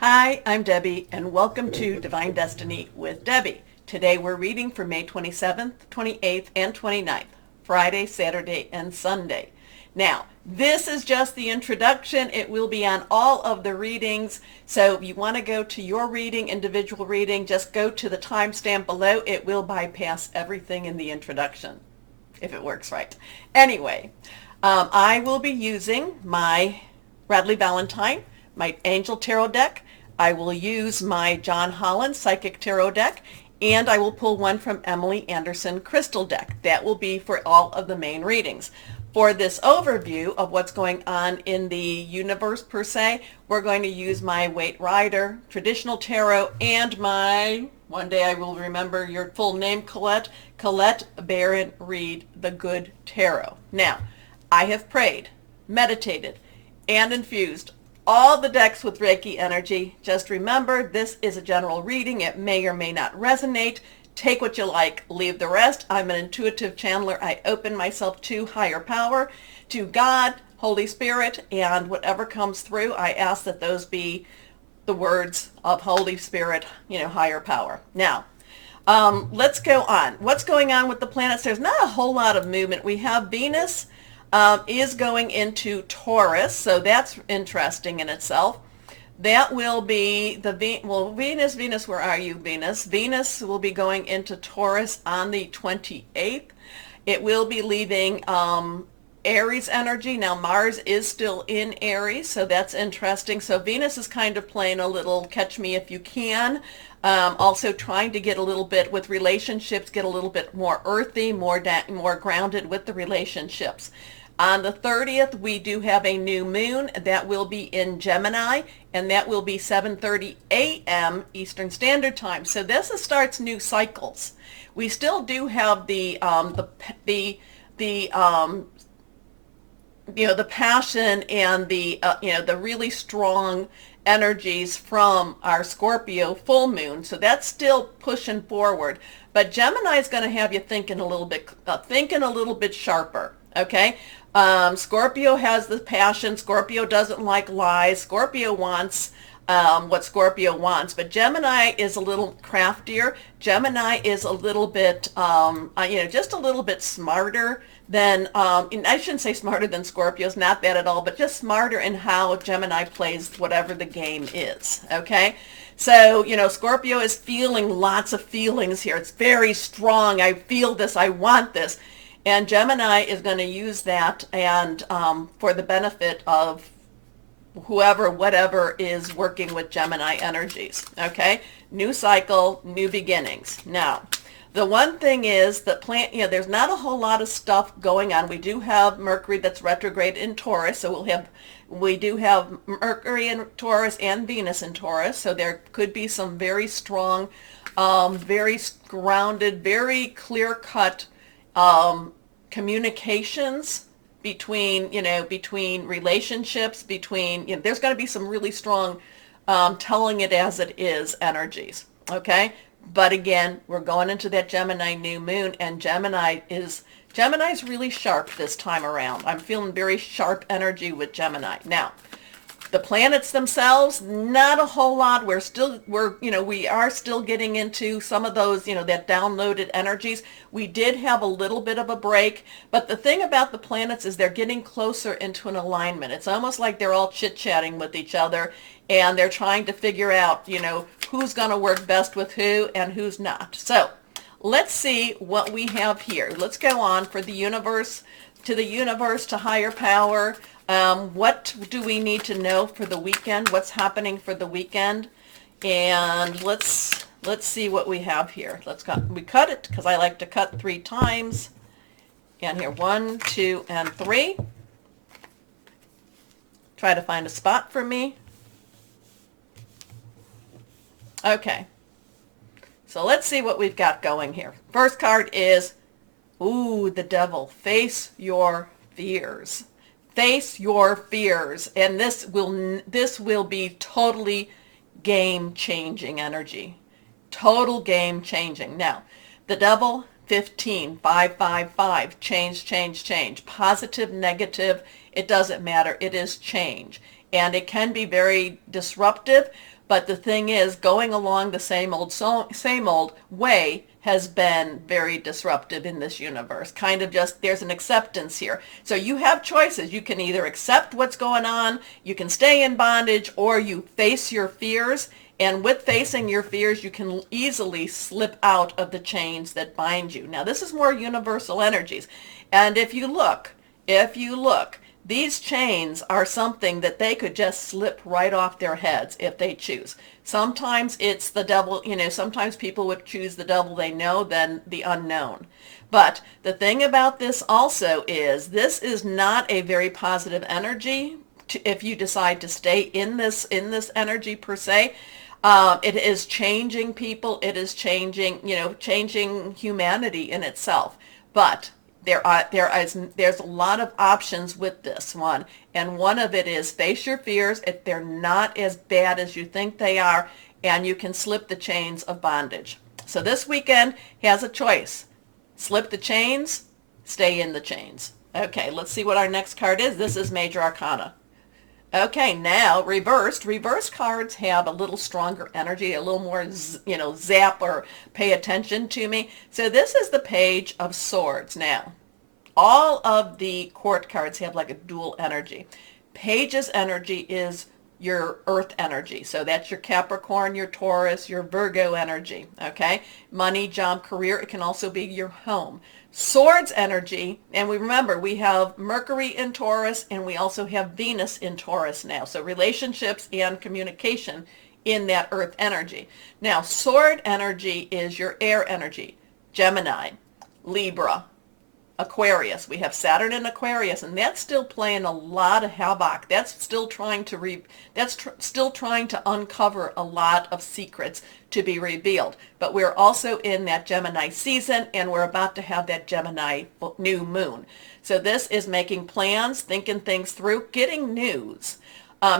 Hi, I'm Debbie, and welcome to Divine Destiny with Debbie. Today we're reading for May 27th, 28th, and 29th, Friday, Saturday, and Sunday. Now, this is just the introduction. It will be on all of the readings. So if you want to go to your reading, individual reading, just go to the timestamp below. It will bypass everything in the introduction, if it works right. Anyway, I will be using my Radley Valentine, my Angel Tarot deck. I will use my John Holland Psychic Tarot deck, and I will pull one from Emily Anderson Crystal deck. That will be for all of the main readings. For this overview of what's going on in the universe per se, we're going to use my Waite Rider Traditional Tarot and my, one day I will remember your full name, Colette Baron Reed, the Good Tarot. Now, I have prayed, meditated, and infused all the decks with Reiki energy. Just remember, this is a general reading. It may or may not resonate. Take what you like, leave the rest. I'm an intuitive channeler. I open myself to higher power, to God, Holy Spirit, and whatever comes through, I ask that those be the words of Holy Spirit, higher power. Now, let's go on. What's going on with the planets? There's not a whole lot of movement. We have Venus is going into Taurus, so that's interesting in itself. That will be Venus, where are you, Venus? Venus will be going into Taurus on the 28th. It will be leaving Aries energy. Now, Mars is still in Aries, so that's interesting. So Venus is kind of playing a little catch me if you can. Also trying to get a little bit with relationships, get a little bit more earthy, more grounded with the relationships. On the 30th, we do have a new moon that will be in Gemini, and that will be 7:30 a.m. Eastern Standard Time. So this starts new cycles. We still do have the passion and the really strong energies from our Scorpio full moon. So that's still pushing forward. But Gemini is going to have you thinking a little bit sharper. Okay. Scorpio has the passion. Scorpio doesn't like lies. Scorpio wants what Scorpio wants. But Gemini is a little craftier. Gemini is a little bit, just a little bit smarter than, I shouldn't say smarter than Scorpio's, not that at all, but just smarter in how Gemini plays whatever the game is. Okay. So, Scorpio is feeling lots of feelings here. It's very strong. I feel this. I want this. And Gemini is going to use that and for the benefit of whatever is working with Gemini energies. Okay, new cycle, new beginnings. Now, the one thing is that there's not a whole lot of stuff going on. We do have Mercury that's retrograde in Taurus, so we do have Mercury in Taurus and Venus in Taurus. So there could be some very strong, very grounded, very clear-cut communications between relationships, there's going to be some really strong telling it as it is energies. Okay. But again, we're going into that Gemini new moon, and Gemini's really sharp this time around. I'm feeling very sharp energy with Gemini. Now, the planets themselves, not a whole lot. We are still getting into some of those, that downloaded energies. We did have a little bit of a break, but the thing about the planets is they're getting closer into an alignment. It's almost like they're all chit-chatting with each other, and they're trying to figure out, who's going to work best with who and who's not. So let's see what we have here. Let's go on for the universe, to higher power. What do we need to know for the weekend? What's happening for the weekend? And let's see what we have here. We cut it because I like to cut 3 times. And here, 1, 2, and 3. Try to find a spot for me. Okay. So let's see what we've got going here. First card is, the Devil. Face your fears. Face your fears. And this will be totally game-changing energy. Total game-changing. Now, the Devil, 15, 555, change. Positive, negative, it doesn't matter. It is change. And it can be very disruptive, But the thing is, going along the same old way has been very disruptive in this universe. Kind of just, there's an acceptance here. So you have choices. You can either accept what's going on, you can stay in bondage, or you face your fears. And with facing your fears, you can easily slip out of the chains that bind you. Now, this is more universal energies. And if you look, these chains are something that they could just slip right off their heads if they choose. Sometimes it's the devil, sometimes people would choose the devil they know than the unknown. But the thing about this also is this is not a very positive energy if you decide to stay in this energy per se. It is changing people. It is changing humanity in itself. But there's a lot of options with this one, and one of it is face your fears if they're not as bad as you think they are, and you can slip the chains of bondage. So this weekend has a choice. Slip the chains, stay in the chains. Okay, let's see what our next card is. This is Major Arcana. Okay, now reversed. Reverse cards have a little stronger energy, a little more, zap or pay attention to me. So this is the Page of Swords. Now, all of the court cards have like a dual energy. Page's energy is your earth energy. So that's your Capricorn, your Taurus, your Virgo energy. Okay, money, job, career. It can also be your home. Swords energy, and we have Mercury in Taurus, and we also have Venus in Taurus now. So relationships and communication in that earth energy. Now, sword energy is your air energy. Gemini, Libra, Aquarius. We have Saturn in Aquarius, and that's still playing a lot of havoc. That's still trying to still trying to uncover a lot of secrets to be revealed. But we're also in that Gemini season, and we're about to have that Gemini new moon. So this is making plans, thinking things through, getting news,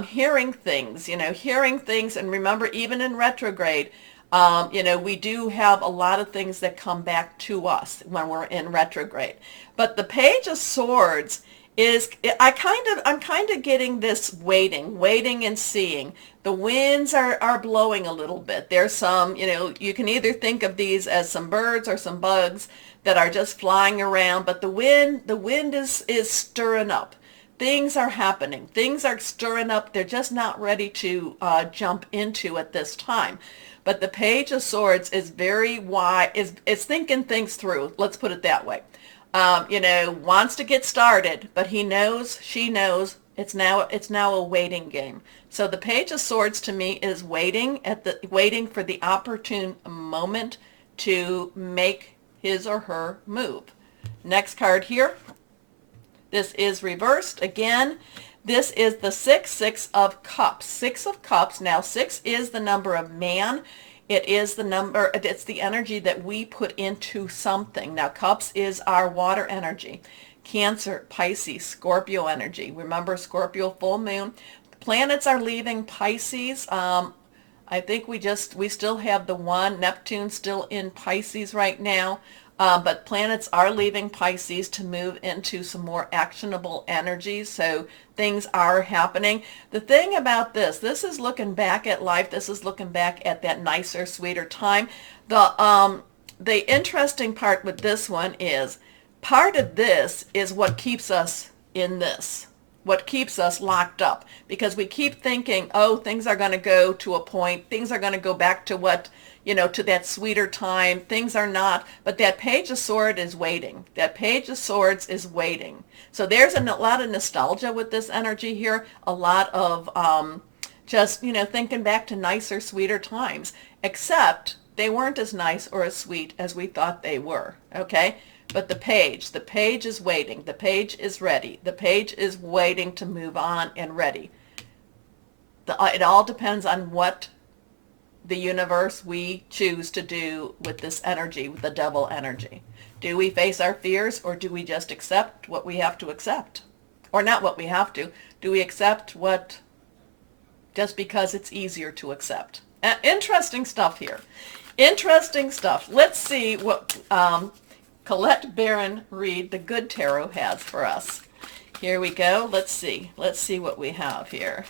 hearing things, and remember, even in retrograde, we do have a lot of things that come back to us when we're in retrograde. But the Page of Swords is, I'm kind of getting this waiting and seeing. The winds are blowing a little bit. There's some, you can either think of these as some birds or some bugs that are just flying around, but the wind is stirring up. Things are happening. Things are stirring up. They're just not ready to jump into at this time. But the Page of Swords is very wise, is thinking things through. Let's put it that way. Wants to get started, but she knows it's now a waiting game. So the Page of Swords to me is waiting for the opportune moment to make his or her move. Next card here. This is reversed again. This is the Six of Cups. Six of Cups. Now, 6 is the number of man. It's the energy that we put into something. Now, Cups is our water energy. Cancer, Pisces, Scorpio energy. Remember, Scorpio full moon. Planets are leaving Pisces. I think we still have the one, Neptune, still in Pisces right now. But planets are leaving Pisces to move into some more actionable energies. So things are happening. The thing about this is looking back at life. This is looking back at that nicer, sweeter time. The interesting part with this one is part of this is what keeps us in this, what keeps us locked up, because we keep thinking, oh, things are going to go to a point. Things are going to go back to what, to that sweeter time. Things are not, but that Page of Swords is waiting. That Page of Swords is waiting. So there's a lot of nostalgia with this energy here, a lot of just, thinking back to nicer, sweeter times, except they weren't as nice or as sweet as we thought they were, okay? But the page is waiting. The page is ready. The page is waiting to move on and ready. It all depends on what the universe we choose to do with this energy, with the devil energy. Do we face our fears, or do we just accept what we have to accept? Or not what we have to. Do we accept what, just because it's easier to accept? Interesting stuff here. Interesting stuff. Let's see what Colette Baron Reed, the Good Tarot, has for us. Here we go. Let's see what we have here.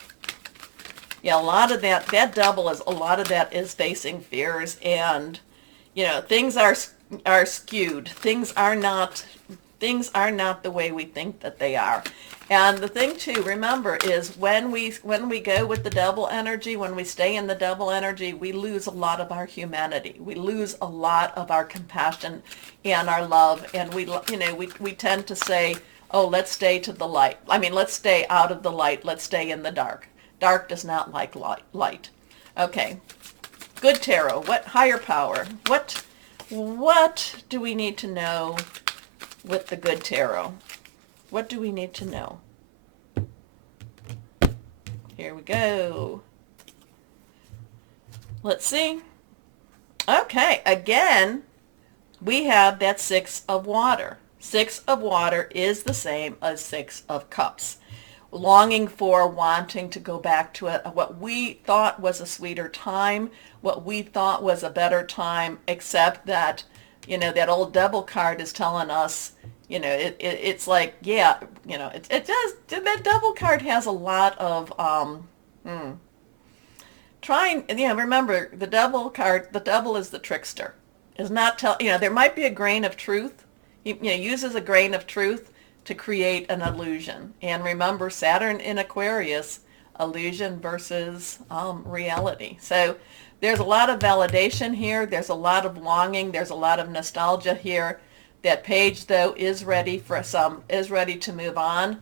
Yeah, a lot of that double is, a lot of that is facing fears, and things are skewed. Things are not the way we think that they are. And the thing to remember is when we go with the double energy, when we stay in the double energy, we lose a lot of our humanity. We lose a lot of our compassion and our love, and we tend to say, "Oh, let's stay to the light. I mean, let's stay out of the light. Let's stay in the dark." Dark does not like light. Okay. Good tarot. What higher power? What do we need to know with the good tarot? What do we need to know? Here we go. Let's see. Okay, again, we have that Six of Water. Six of Water is the same as Six of Cups. Longing for, wanting to go back to what we thought was a sweeter time, what we thought was a better time, except that, that old devil card is telling us, it's like, yeah, it does, that devil card has a lot of, trying, remember, the devil card, the devil is the trickster, is not there might be a grain of truth, uses a grain of truth to create an illusion. And remember, Saturn in Aquarius, illusion versus reality. So there's a lot of validation here. There's a lot of longing. There's a lot of nostalgia here. That page, though, is ready to move on.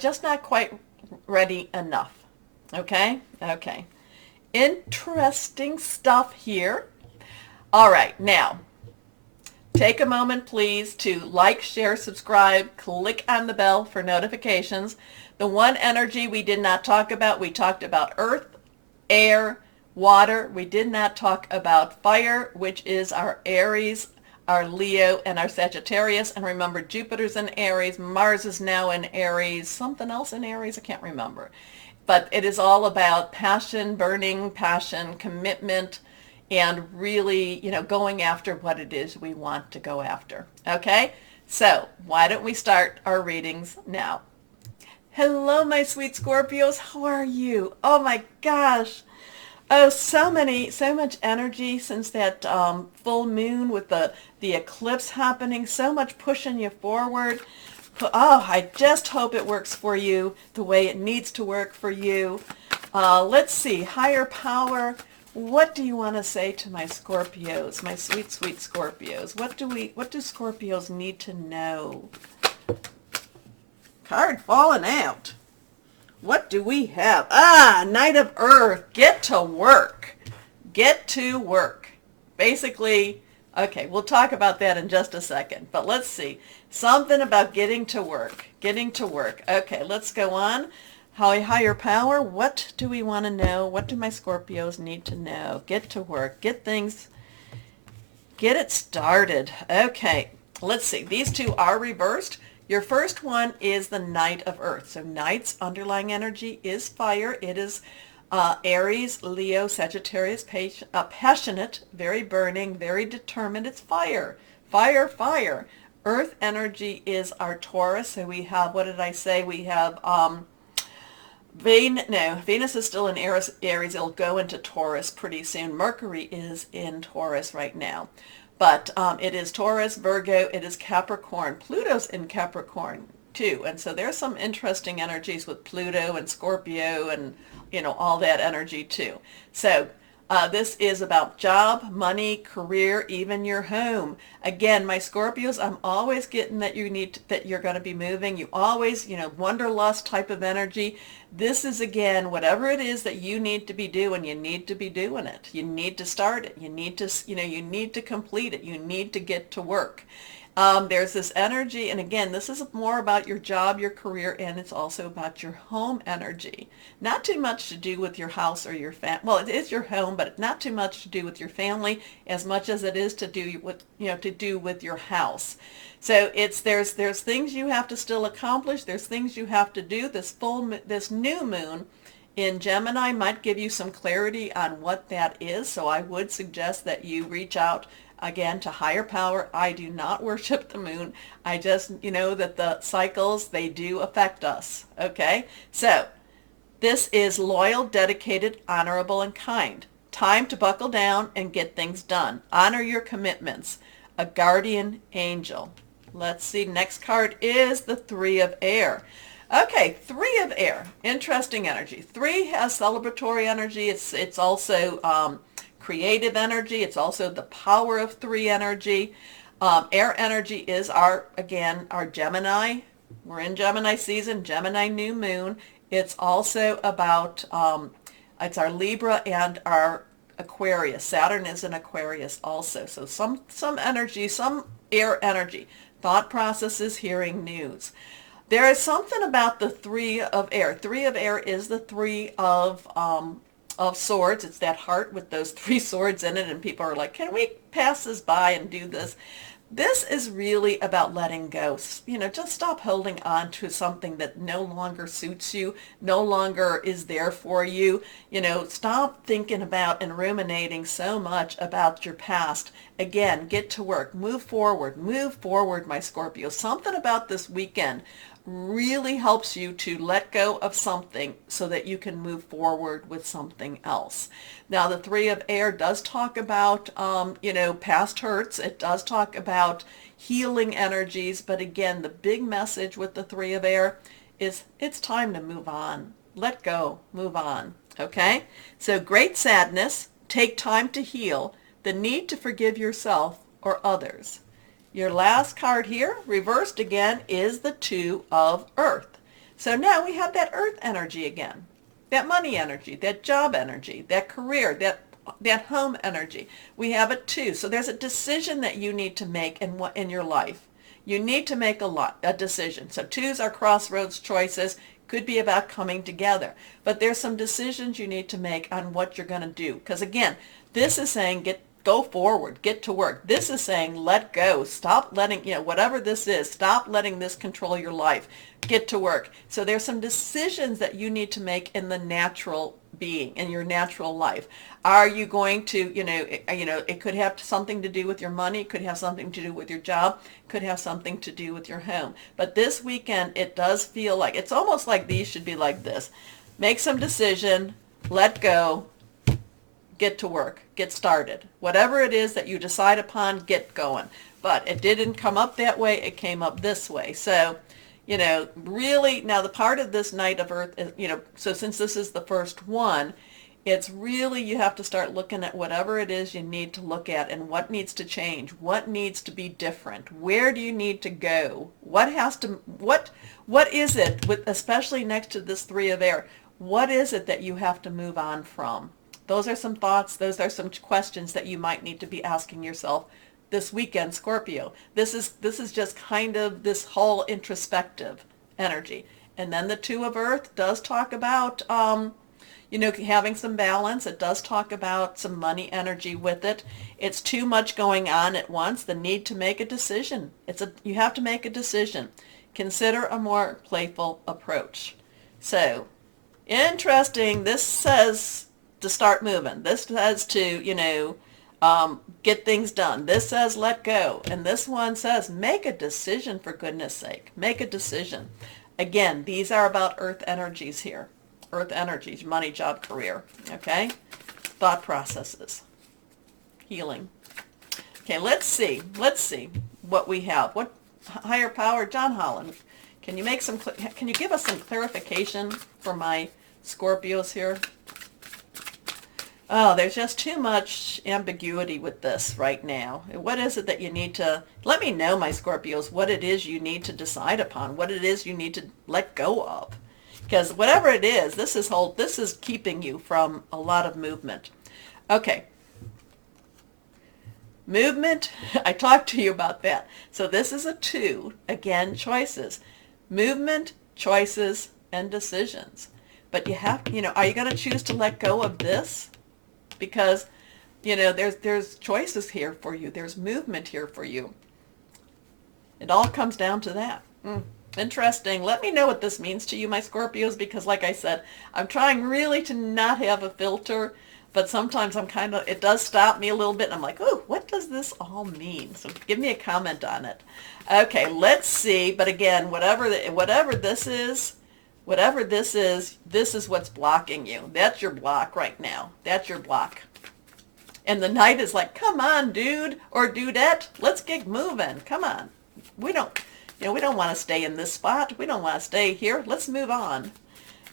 Just not quite ready enough. Okay? Okay. Interesting stuff here. All right, now, take a moment, please, to like, share, subscribe, click on the bell for notifications. The one energy we did not talk about, we talked about earth, air, water. We did not talk about fire, which is our Aries, our Leo, and our Sagittarius. And remember, Jupiter's in Aries, Mars is now in Aries, something else in Aries, I can't remember. But it is all about passion, burning passion, commitment, and really, going after what it is we want to go after. Okay? So, why don't we start our readings now? Hello, my sweet Scorpios. How are you? Oh my gosh. Oh, so much energy since that full moon with the eclipse happening. So much pushing you forward. Oh, I just hope it works for you the way it needs to work for you. Let's see. Higher power. What do you want to say to my Scorpios, my sweet, sweet Scorpios? What do Scorpios need to know? Card falling out. What do we have? Knight of Earth. Get to work. Get to work. Basically, okay, we'll talk about that in just a second. But let's see. Something about getting to work. Getting to work. Okay, let's go on. Higher power, what do we want to know? What do my Scorpios need to know? Get to work. Get it started. Okay, let's see. These two are reversed. Your first one is the Knight of Earth. So Knight's underlying energy is fire. It is Aries, Leo, Sagittarius, passionate, very burning, very determined. It's fire. Fire, fire. Earth energy is our Taurus. So we have, what did I say? We have... Venus is still in Aries. It'll go into Taurus pretty soon. Mercury is in Taurus right now. But it is Taurus, Virgo, it is Capricorn. Pluto's in Capricorn too. And so there's some interesting energies with Pluto and Scorpio and, all that energy too. So this is about job, money, career, even your home. Again, my Scorpios, I'm always getting that that you're going to be moving. You always, wanderlust type of energy. This is, again, whatever it is that you need to be doing, you need to be doing it. You need to start it. You need to, you need to complete it. You need to get to work. There's this energy, and again, this is more about your job, your career, and it's also about your home energy. Not too much to do with your house or your family. Well, it is your home, but not too much to do with your family as much as it is to do with your house. So there's things you have to still accomplish. There's things you have to do. This new moon in Gemini might give you some clarity on what that is. So I would suggest that you reach out again to higher power. I do not worship the moon. I just, that the cycles, they do affect us. Okay? So This is loyal, dedicated, honorable, and kind. Time to buckle down and get things done. Honor your commitments. A guardian angel. Let's see, next card is the Three of Air. Okay, Three of Air. Interesting energy. Three has celebratory energy. It's also creative energy. It's also the power of three energy. Air energy is our Gemini. We're in Gemini season, Gemini new moon. It's also about, it's our Libra and our Aquarius. Saturn is in Aquarius also. So some energy, some air energy. Thought processes, hearing news. There is something about the Three of Air. Three of Air is the three of swords. It's that heart with those three swords in it, and people are like, can we pass this by and do this? This is really about letting go. Just stop holding on to something that no longer suits you, no longer is there for you. Stop thinking about and ruminating so much about your past. Again, get to work. Move forward, my Scorpio. Something about this weekend really helps you to let go of something so that you can move forward with something else. Now, the Three of Air does talk about, past hurts. It does talk about healing energies. But again, the big message with the Three of Air is it's time to move on. Let go, move on. Okay? So great sadness, take time to heal, the need to forgive yourself or others. Your last card here, reversed again, is the Two of Earth. So now we have that earth energy again, that money energy, that job energy, that career, that home energy. We have it too. So there's a decision that you need to make in your life. You need to make a decision. So twos are crossroads choices. Could be about coming together. But there's some decisions you need to make on what you're going to do. Because again, this is saying go forward, get to work. This is saying let go. Stop letting, whatever this is, stop letting this control your life. Get to work. So there's some decisions that you need to make in the natural being, in your natural life. Are you going to, it could have something to do with your money, it could have something to do with your job, it could have something to do with your home. But this weekend, it does feel like, it's almost like these should be like this. Make some decision, let go, get to work, get started. Whatever it is that you decide upon, get going. But it didn't come up that way, it came up this way. So, really, now the part of this Night of Earth, is, so since this is the first one, it's really, you have to start looking at whatever it is you need to look at and what needs to change, what needs to be different, where do you need to go, what is it, especially next to this Three of Air, what is it that you have to move on from? Those are some thoughts, those are some questions that you might need to be asking yourself this weekend, Scorpio. This is just kind of this whole introspective energy. And then the Two of Earth does talk about, having some balance. It does talk about some money energy with it. It's too much going on at once. The need to make a decision. You have to make a decision. Consider a more playful approach. So, interesting. This says to start moving. This says to, get things done. This says let go. And this one says make a decision, for goodness sake. Make a decision. Again, these are about earth energies here. Earth energies, money, job, career. Okay? Thought processes. Healing. Okay, let's see what we have. What higher power? John Holland, can you give us some clarification for my Scorpios here? Oh, there's just too much ambiguity with this right now. What is it that you need to, let me know, my Scorpios, what it is you need to decide upon, what it is you need to let go of. Because whatever it is, this is keeping you from a lot of movement. Okay. Movement, I talked to you about that. So this is a 2, again, choices. Movement, choices, and decisions. But you have, are you going to choose to let go of this? Because, there's choices here for you. There's movement here for you. It all comes down to that. Interesting. Let me know what this means to you, my Scorpios, because like I said, I'm trying really to not have a filter, but sometimes it does stop me a little bit, and I'm like, oh, what does this all mean? So give me a comment on it. Okay, let's see. But again, whatever this is, Whatever this is what's blocking you. That's your block right now. That's your block. And the Knight is like, come on, dude or dudette, let's get moving. Come on. We don't want to stay in this spot. We don't want to stay here. Let's move on.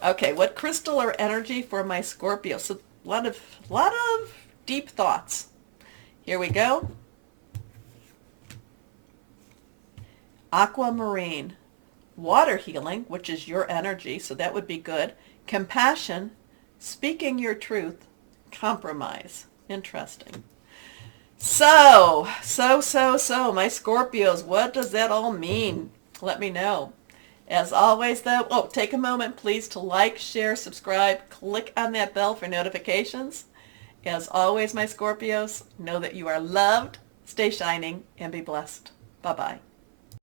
Okay, what crystal or energy for my Scorpio? So a lot of deep thoughts. Here we go. Aquamarine. Water healing, which is your energy, so that would be good. Compassion, speaking your truth, compromise. Interesting. So, my Scorpios, what does that all mean? Let me know. As always, though, take a moment, please, to like, share, subscribe, click on that bell for notifications. As always, my Scorpios, know that you are loved, stay shining, and be blessed. Bye-bye.